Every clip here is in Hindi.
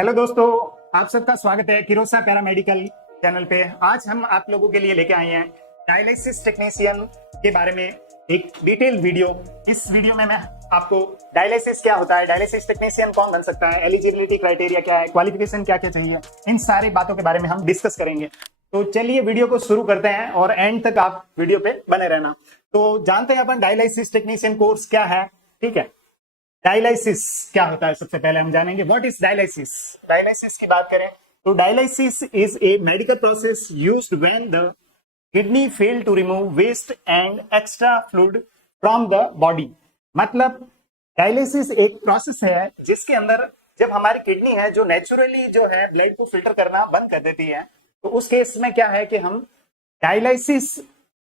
हेलो दोस्तों, आप सबका स्वागत है किरोसा पैरामेडिकल चैनल पे। आज हम आप लोगों के लिए लेके आए हैं डायलिसिस टेक्नीशियन के बारे में एक डिटेल वीडियो। इस वीडियो में मैं आपको डायलिसिस क्या होता है, डायलिसिस टेक्नीशियन कौन बन सकता है, एलिजिबिलिटी क्राइटेरिया क्या है, क्वालिफिकेशन क्या क्या चाहिए, इन सारी बातों के बारे में हम डिस्कस करेंगे। तो चलिए वीडियो को शुरू करते हैं और एंड तक आप वीडियो पे बने रहना। तो जानते हैं अपन डायलिसिस टेक्नीशियन कोर्स क्या है। ठीक है, डायलिसिस क्या होता है सबसे पहले हम जानेंगे। What is dialysis. डायलिसिस की बात करें तो dialysis is a medical process used when the kidney fail to remove waste and extra fluid from the body. मतलब डायलिसिस एक प्रोसेस है जिसके अंदर जब हमारी किडनी है जो नेचुरली जो है ब्लड को फिल्टर करना बंद कर देती है, तो उस केस में क्या है कि हम डायलिसिस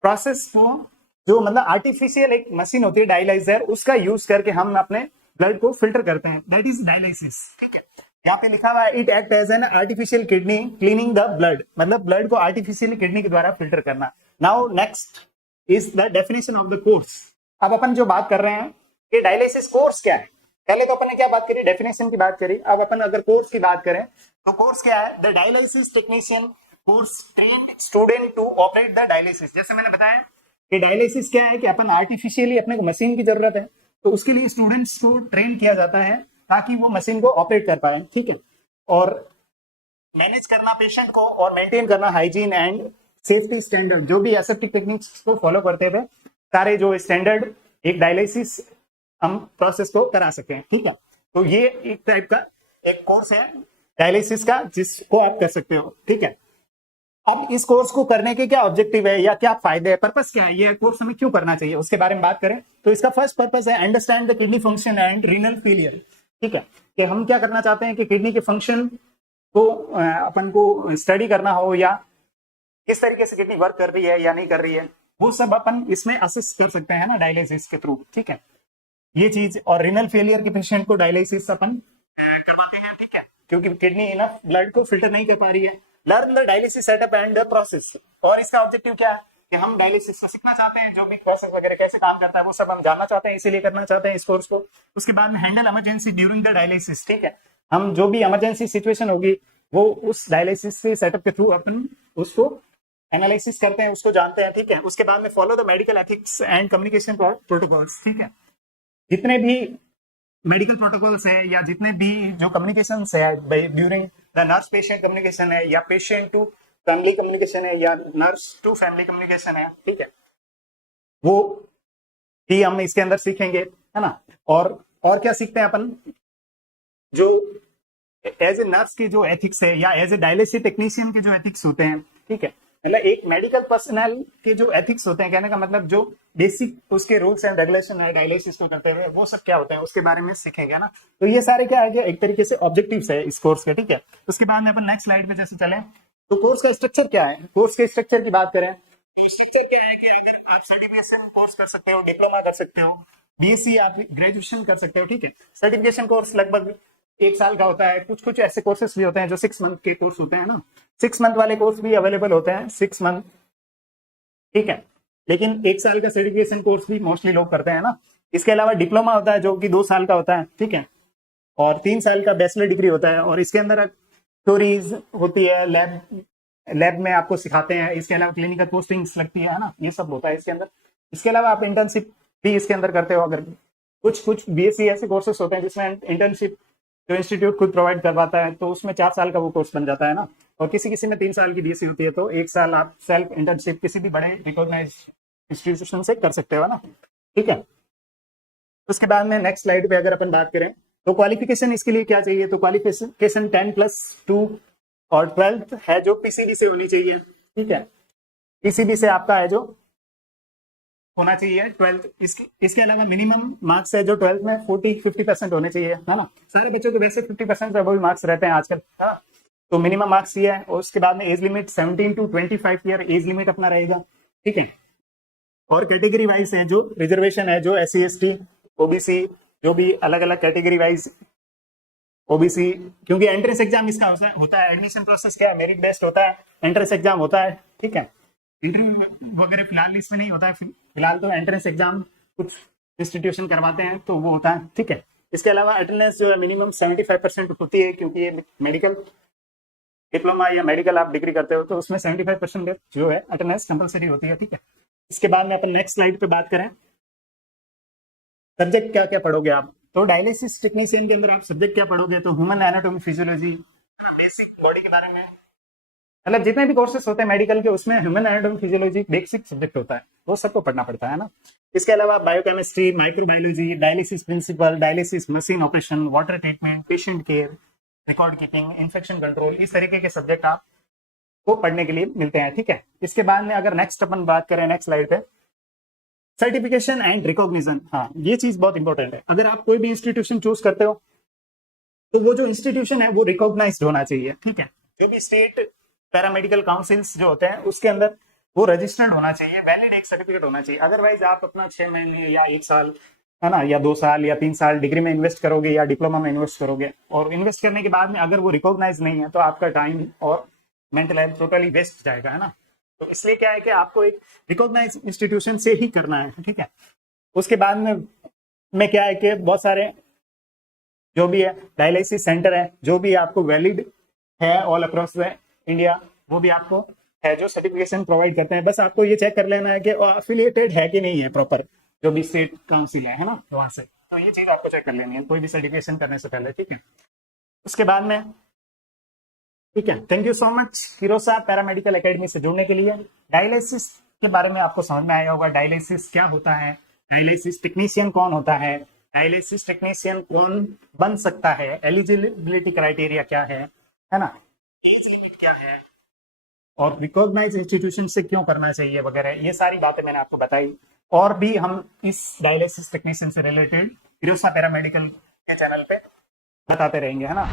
प्रोसेस को, जो मतलब आर्टिफिशियल एक मशीन होती है डायलाइजर, उसका यूज करके हम अपने ब्लड को फिल्टर करते हैं। That is dialysis. ठीक है, यहाँ पे लिखा हुआ है it act as an artificial kidney cleaning the blood, मतलब ब्लड को आर्टिफिशियली किडनी के द्वारा फिल्टर करना। Now next is the definition of the course. अब अपन जो बात कर रहे हैं कि डायलिसिस कोर्स क्या है, पहले तो अपन ने क्या बात करी, डेफिनेशन की बात करी। अब अपन अगर कोर्स की बात करें तो कोर्स क्या है, the dialysis technician course trained student to operate the dialysis. जैसे मैंने बताया कि डायलिसिस क्या है कि अपन आर्टिफिशियली अपने को मशीन की जरूरत है, तो उसके लिए स्टूडेंट्स को ट्रेन किया जाता है ताकि वो मशीन को ऑपरेट कर पाए। ठीक है, और मैनेज करना पेशेंट को और मेंटेन करना हाइजीन एंड सेफ्टी स्टैंडर्ड, जो भी एसेप्टिक टेक्निक्स को फॉलो करते हुए सारे जो स्टैंडर्ड एक डायलिसिस हम प्रोसेस को करा सके। ठीक है, तो ये एक टाइप का एक कोर्स है डायलिसिस का जिसको आप कर सकते हो। ठीक है, अब इस कोर्स को करने के क्या ऑब्जेक्टिव है या क्या फायदे है, पर्पस क्या है, ये कोर्स हमें क्यों करना चाहिए, उसके बारे में बात करें तो इसका फर्स्ट पर्पस है understand the kidney function and renal failure. ठीक है, कि हम क्या करना चाहते हैं कि किडनी के फंक्शन को अपन को स्टडी करना हो, या किस तरीके से किडनी वर्क कर रही है या नहीं कर रही है, वो सब अपन इसमें असिस्ट कर सकते हैं ना डायलिसिस के थ्रू। ठीक है, ये चीज। और रीनल फेलियर के पेशेंट को डायलिसिस अपन करवाते हैं। ठीक है, क्योंकि किडनी इनफ ब्लड को फिल्टर नहीं कर पा रही है। Learn the dialysis setup and the process. और इसका ऑब्जेक्टिव क्या है कि हम डायलिसिस को सीखना चाहते हैं, जो भी प्रोसेस वगैरह कैसे काम करता है वो सब हम जानना चाहते हैं, इसीलिए करना चाहते हैं इस कोर्स को। उसके बाद में handle emergency during the dialysis. ठीक है, हम जो भी इमरजेंसी सिचुएशन होगी वो उस डायलिसिस से सेटअप के थ्रू अपन उसको एनालिसिस करते हैं, उसको जानते हैं। ठीक है, उसके बाद में follow the medical ethics and communication protocols. ठीक है, जितने भी मेडिकल प्रोटोकॉल्स है या जितने भी जो कम्युनिकेशन है during the nurse patient communication है, या पेशेंट टू फैमिली कम्युनिकेशन है, या नर्स टू फैमिली कम्युनिकेशन है, ठीक है, वो भी हम इसके अंदर सीखेंगे, है ना। और क्या सीखते हैं अपन, जो एज ए नर्स की जो एथिक्स है या एज ए डायलिसिस टेक्नीशियन के जो एथिक्स होते हैं। ठीक है, मतलब एक मेडिकल पर्सनल के जो एथिक्स होते हैं, कहने का मतलब जो बेसिक उसके रूल्स एंड रेगुलेशन है डायलिसिस को करते हुए, वो सब क्या होते हैं उसके बारे में सीखेंगे ना। तो ये सारे क्या है, एक तरीके से ऑब्जेक्टिव्स है इस कोर्स के। ठीक है, उसके बाद में अपन नेक्स्ट स्लाइड पे जैसे चले तो कोर्स का स्ट्रक्चर क्या है। कोर्स के स्ट्रक्चर की बात करें तो स्ट्रक्चर क्या है कि अगर आप सर्टिफिकेशन कोर्स कर सकते हो, डिप्लोमा कर सकते हो, बीएससी आप ग्रेजुएशन कर सकते हो। ठीक है, सर्टिफिकेशन कोर्स लगभग 1 साल का होता है। कुछ कुछ ऐसे कोर्सेस भी होते हैं जो 6 मंथ के कोर्स होते हैं ना, 6 मंथ वाले कोर्स भी अवेलेबल होते हैं, 6 मंथ। ठीक है, लेकिन 1 साल का सर्टिफिकेशन कोर्स भी मोस्टली लोग करते हैं ना। इसके अलावा डिप्लोमा होता है जो कि 2 साल का होता है। ठीक है, और 3 साल का बैचलर डिग्री होता है, और इसके अंदर थ्योरीज होती है, लैब में आपको सिखाते हैं। इसके अलावा क्लिनिकल पोस्टिंग्स लगती है ना, ये सब होता है इसके अंदर। इसके अलावा आप इंटर्नशिप भी इसके अंदर करते हो। अगर कुछ बीएससी ऐसे कोर्सेस होते हैं जिसमें इंटर्नशिप जो इंस्टीट्यूट खुद प्रोवाइड करवाता है, तो उसमें 4 साल का वो कोर्स बन जाता है ना। और किसी किसी में 3 साल की बीएससी होती है, तो 1 साल आप सेल्फ इंटर्नशिप किसी भी बड़े रिकॉग्नाइज इंस्टीट्यूशन से कर सकते हो ना। ठीक है, उसके बाद में नेक्स्ट स्लाइड पे अगर अपन बात करें तो क्वालिफिकेशन इसके लिए क्या चाहिए, तो क्वालिफिकेशन 10+2 और 12th है जो पीसीबी से होनी चाहिए। ठीक है, पीसीबी से आपका है जो होना चाहिए 12th। इसके अलावा मिनिमम मार्क्स है जो 12th में 40-50% होने चाहिए, है ना। सारे बच्चों के वैसे 50% से मार्क्स रहते हैं आजकल, हाँ? तो मिनिमम मार्क्स ये है। और उसके बाद में age limit 17 to 25 year age limit अपना रहेगा। ठीक है, और कैटेगरी वाइज है जो रिजर्वेशन है, जो SC ST OBC, जो भी अलग अलग कैटेगरी वाइज ओबीसी, क्योंकि एंट्रेंस एग्जाम इसका होता है। एडमिशन प्रोसेस क्या है, मेरिट बेस्ड होता है, एंट्रेंस एग्जाम होता है। ठीक है, इंटरव्यू वगैरह फिलहाल इसमें नहीं होता है, फिलहाल तो एंट्रेंस एग्जाम कुछ इंस्टीट्यूशन करवाते हैं तो वो होता है। ठीक है, इसके अलावा अटेंडेंस जो है मिनिमम 75% होती है, क्योंकि ये मेडिकल डिप्लोमा या मेडिकल आप डिग्री करते हो तो उसमें 75% जो है अटेंडेंस कंपलसरी होती है, ठीक है। इसके बाद में अपन नेक्स्ट स्लाइड पे बात करें, सब्जेक्ट क्या क्या पढ़ोगे आप। तो डायलिसिस टेक्नीशियन के अंदर आप सब्जेक्ट क्या पढ़ोगे, तो human anatomy physiology, basic body के बारे में, मतलब जितने भी कोर्सेस होते हैं मेडिकल के उसमें human anatomy physiology basic subject होता है, वो सबको पढ़ना पड़ता है ना। इसके अलावा biochemistry, microbiology, dialysis principle, dialysis machine operation, water treatment, patient care, record keeping, infection control, इस तरीके के सब्जेक्ट आपको पढ़ने के लिए मिलते हैं, ठीक है। इसके बाद में अगर नेक्स्ट अपन बात करें नेक्स्ट स्लाइड पे, सर्टिफिकेशन एंड रिकॉग्निशन, हाँ ये चीज बहुत इंपॉर्टेंट है। अगर आप कोई भी इंस्टीट्यूशन चूज करते हो तो वो जो इंस्टीट्यूशन है वो रिकॉग्नाइज्ड होना चाहिए, ठीक है। जो भी स्टेट पैरामेडिकल काउंसिल्स जो होते हैं उसके अंदर वो रजिस्टर्ड होना चाहिए, वैलिड एक सर्टिफिकेट होना चाहिए। अदरवाइज आप अपना 6 महीने या 1 साल है ना, या 2 साल या 3 साल डिग्री में इन्वेस्ट करोगे या डिप्लोमा में इन्वेस्ट करोगे, और इन्वेस्ट करने के बाद में अगर वो रिकॉग्नाइज नहीं है तो आपका टाइम और मेंटल हेल्थ टोटली वेस्ट जाएगा, है ना। तो इसलिए क्या है कि आपको एक रिकॉग्नाइज इंस्टीट्यूशन से ही करना है, ठीक है। उसके बाद में क्या है कि बहुत सारे जो भी है डायलिसिस सेंटर है जो भी आपको वैलिड है ऑल अक्रॉस द इंडिया, वो भी आपको है जो सर्टिफिकेशन प्रोवाइड करते हैं। बस आपको ये चेक कर लेना है कि अफिलिएटेड है कि नहीं है प्रॉपर, जो भी स्टेट काउंसिल है ना वहां से, तो ये चीज आपको चेक कर लेनी है कोई भी सर्टिफिकेशन करने से पहले, ठीक है। उसके बाद में ठीक है, thank you so much Kirosa paramedical academy से जुड़ने के लिए। डायलिसिस के बारे में आपको समझ में आया होगा, डायलिसिस क्या होता है, डायलिसिस टेक्नीशियन कौन होता है, डायलिसिस टेक्नीशियन कौन बन सकता है, एलिजिबिलिटी क्राइटेरिया क्या है ना, एज लिमिट क्या है, और रिकॉग्नाइज इंस्टीट्यूशन से क्यों करना चाहिए वगैरह, ये सारी बातें मैंने आपको बताई। और भी हम इस डायलिसिस टेक्नीशियन से रिलेटेड किरोसा पैरामेडिकल के चैनल पे बताते रहेंगे, है ना।